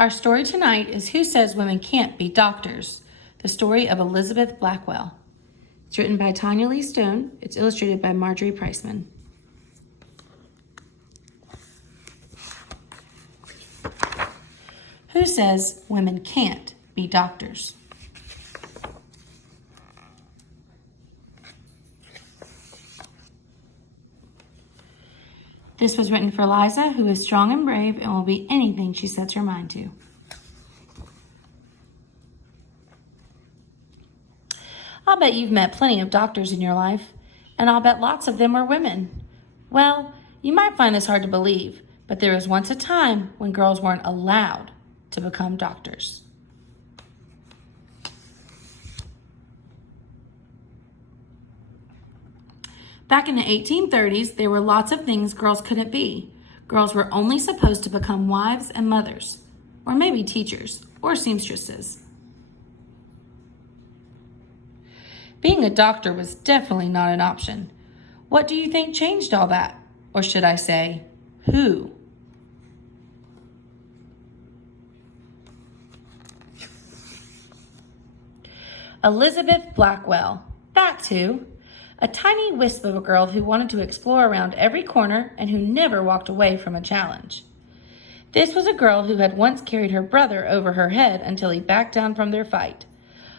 Our story tonight is Who Says Women Can't Be Doctors? The story of Elizabeth Blackwell. It's written by Tanya Lee Stone. It's illustrated by Marjorie Priceman. Who says women can't be doctors? This was written for Liza, who is strong and brave and will be anything she sets her mind to. I'll bet you've met plenty of doctors in your life, and I'll bet lots of them were women. Well, you might find this hard to believe, but there was once a time when girls weren't allowed to become doctors. Back in the 1830s, there were lots of things girls couldn't be. Girls were only supposed to become wives and mothers, or maybe teachers, or seamstresses. Being a doctor was definitely not an option. What do you think changed all that? Or should I say, who? Elizabeth Blackwell. That's who. A tiny wisp of a girl who wanted to explore around every corner and who never walked away from a challenge. This was a girl who had once carried her brother over her head until he backed down from their fight.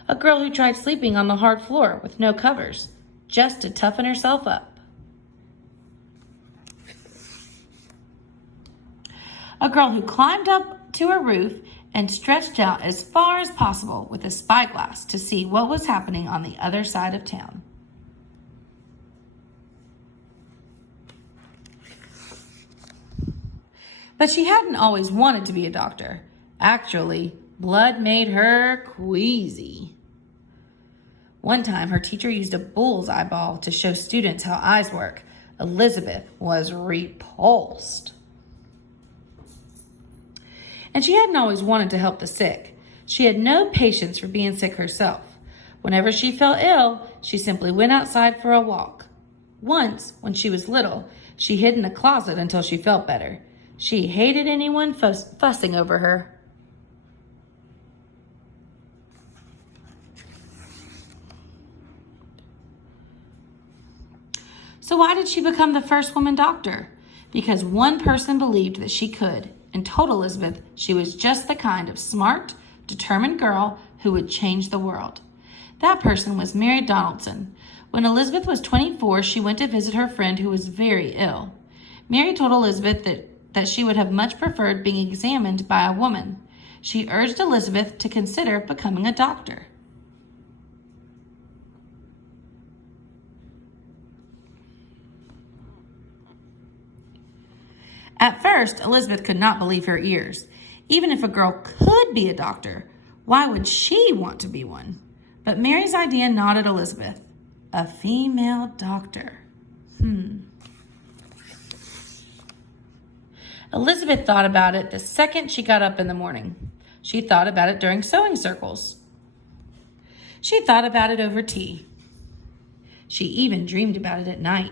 A girl who tried sleeping on the hard floor with no covers, just to toughen herself up. A girl who climbed up to a roof and stretched out as far as possible with a spyglass to see what was happening on the other side of town. But she hadn't always wanted to be a doctor. Actually, blood made her queasy. One time, her teacher used a bull's eyeball to show students how eyes work. Elizabeth was repulsed. And she hadn't always wanted to help the sick. She had no patience for being sick herself. Whenever she fell ill, she simply went outside for a walk. Once, when she was little, she hid in a closet until she felt better. She hated anyone fussing over her. So why did she become the first woman doctor? Because one person believed that she could and told Elizabeth she was just the kind of smart, determined girl who would change the world. That person was Mary Donaldson. When Elizabeth was 24, she went to visit her friend who was very ill. Mary told Elizabeth that she would have much preferred being examined by a woman. She urged Elizabeth to consider becoming a doctor. At first, Elizabeth could not believe her ears. Even if a girl could be a doctor, why would she want to be one? But Mary's idea nodded Elizabeth. A female doctor. Elizabeth thought about it the second she got up in the morning. She thought about it during sewing circles. She thought about it over tea. She even dreamed about it at night.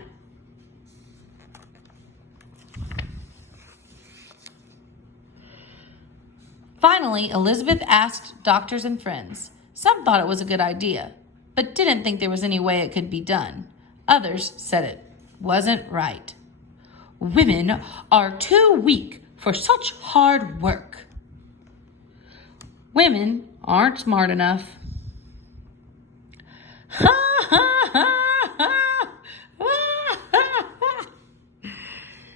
Finally, Elizabeth asked doctors and friends. Some thought it was a good idea, but didn't think there was any way it could be done. Others said it wasn't right. Women are too weak for such hard work. Women aren't smart enough.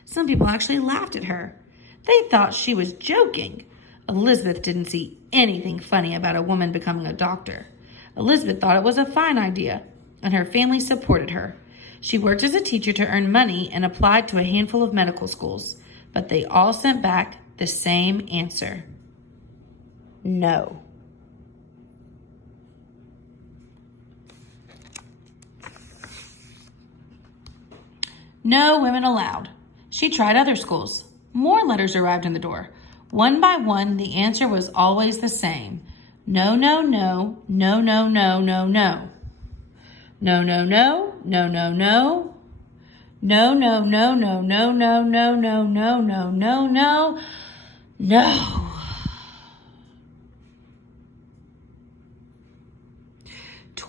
Some people actually laughed at her. They thought she was joking. Elizabeth didn't see anything funny about a woman becoming a doctor. Elizabeth thought it was a fine idea, and her family supported her. She worked as a teacher to earn money and applied to a handful of medical schools, but they all sent back the same answer. No. No women allowed. She tried other schools. More letters arrived in the door. One by one, the answer was always the same. No, no, no, no, no, no, no, no. No, no, no, no, no, no. No, no, no, no, no, no, no, no, no, no, no, no, no.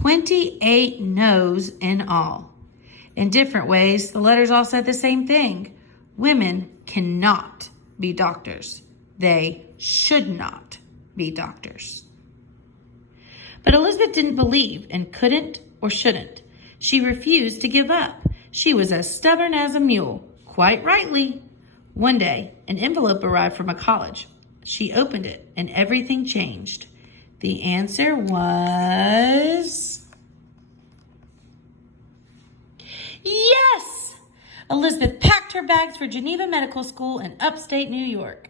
28 no's in all. In different ways, the letters all said the same thing. Women cannot be doctors. They should not be doctors. But Elizabeth didn't believe and couldn't or shouldn't. She refused to give up. She was as stubborn as a mule, quite rightly. One day, an envelope arrived from a college. She opened it and everything changed. The answer was yes! Elizabeth packed her bags for Geneva Medical School in upstate New York.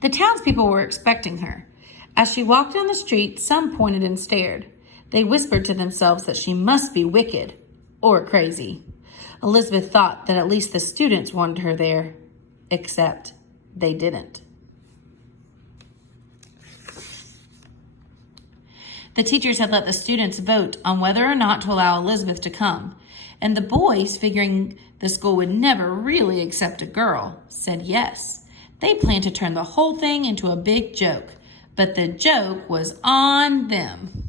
The townspeople were expecting her. As she walked down the street, some pointed and stared. They whispered to themselves that she must be wicked or crazy. Elizabeth thought that at least the students wanted her there, except they didn't. The teachers had let the students vote on whether or not to allow Elizabeth to come, and the boys, figuring the school would never really accept a girl, said yes. They planned to turn the whole thing into a big joke, but the joke was on them.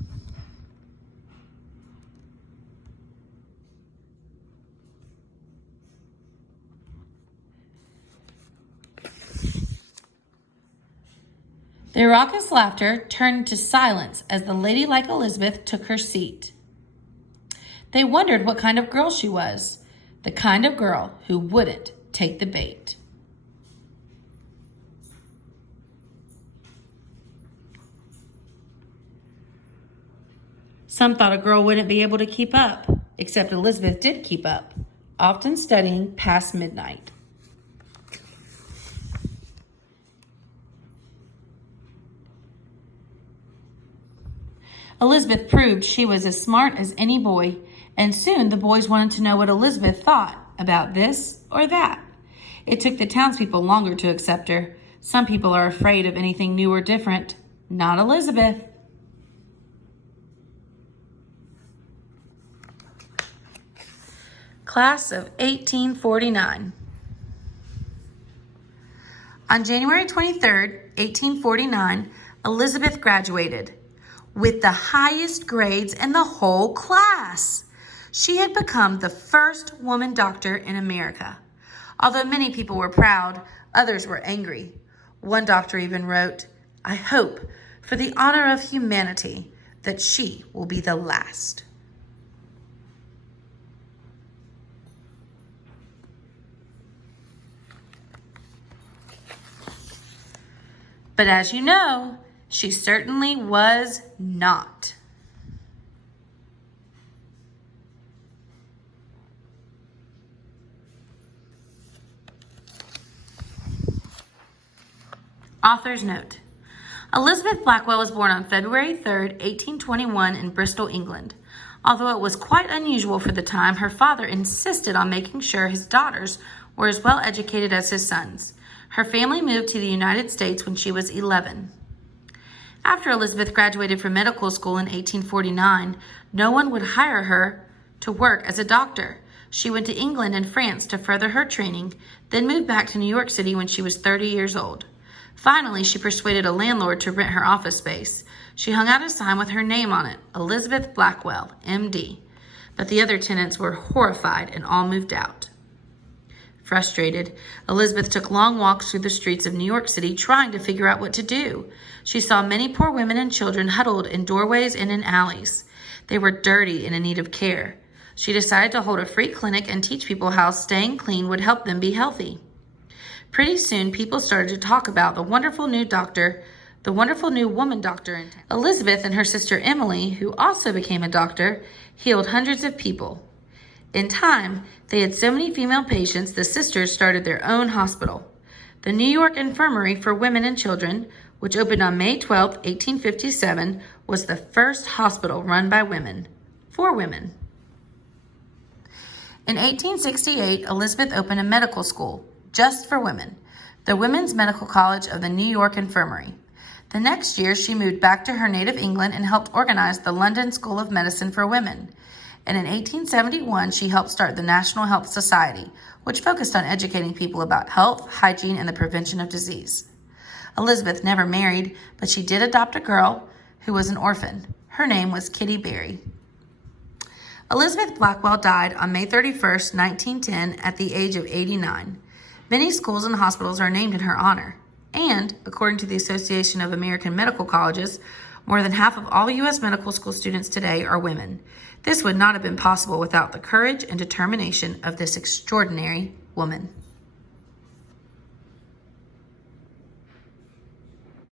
Their raucous laughter turned to silence as the ladylike Elizabeth took her seat. They wondered what kind of girl she was, the kind of girl who wouldn't take the bait. Some thought a girl wouldn't be able to keep up, except Elizabeth did keep up, often studying past midnight. Elizabeth proved she was as smart as any boy, and soon the boys wanted to know what Elizabeth thought about this or that. It took the townspeople longer to accept her. Some people are afraid of anything new or different. Not Elizabeth. Class of 1849. On January 23rd, 1849, Elizabeth graduated with the highest grades in the whole class. She had become the first woman doctor in America. Although many people were proud, others were angry. One doctor even wrote, "I hope, for the honor of humanity, that she will be the last." But as you know, she certainly was not. Author's note. Elizabeth Blackwell was born on February 3rd, 1821 in Bristol, England. Although it was quite unusual for the time, her father insisted on making sure his daughters were as well educated as his sons. Her family moved to the United States when she was 11. After Elizabeth graduated from medical school in 1849, no one would hire her to work as a doctor. She went to England and France to further her training, then moved back to New York City when she was 30 years old. Finally, she persuaded a landlord to rent her office space. She hung out a sign with her name on it, Elizabeth Blackwell, M.D. But the other tenants were horrified and all moved out. Frustrated, Elizabeth took long walks through the streets of New York City trying to figure out what to do. She saw many poor women and children huddled in doorways and in alleys. They were dirty and in need of care. She decided to hold a free clinic and teach people how staying clean would help them be healthy. Pretty soon, people started to talk about the wonderful new woman doctor in town. Elizabeth and her sister Emily, who also became a doctor, healed hundreds of people. In time, they had so many female patients, the sisters started their own hospital. The New York Infirmary for Women and Children, which opened on May 12, 1857, was the first hospital run by women, for women. In 1868, Elizabeth opened a medical school just for women, the Women's Medical College of the New York Infirmary. The next year, she moved back to her native England and helped organize the London School of Medicine for Women. and in 1871 she helped start the National Health Society, which focused on educating people about health, hygiene, and the prevention of disease. Elizabeth never married, but she did adopt a girl who was an orphan. Her name was Kitty Berry. Elizabeth Blackwell died on May 31st, 1910, at the age of 89. Many schools and hospitals are named in her honor. And, according to the Association of American Medical Colleges, more than half of all U.S. medical school students today are women. This would not have been possible without the courage and determination of this extraordinary woman.